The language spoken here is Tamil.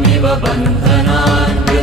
मिव बन्धनान्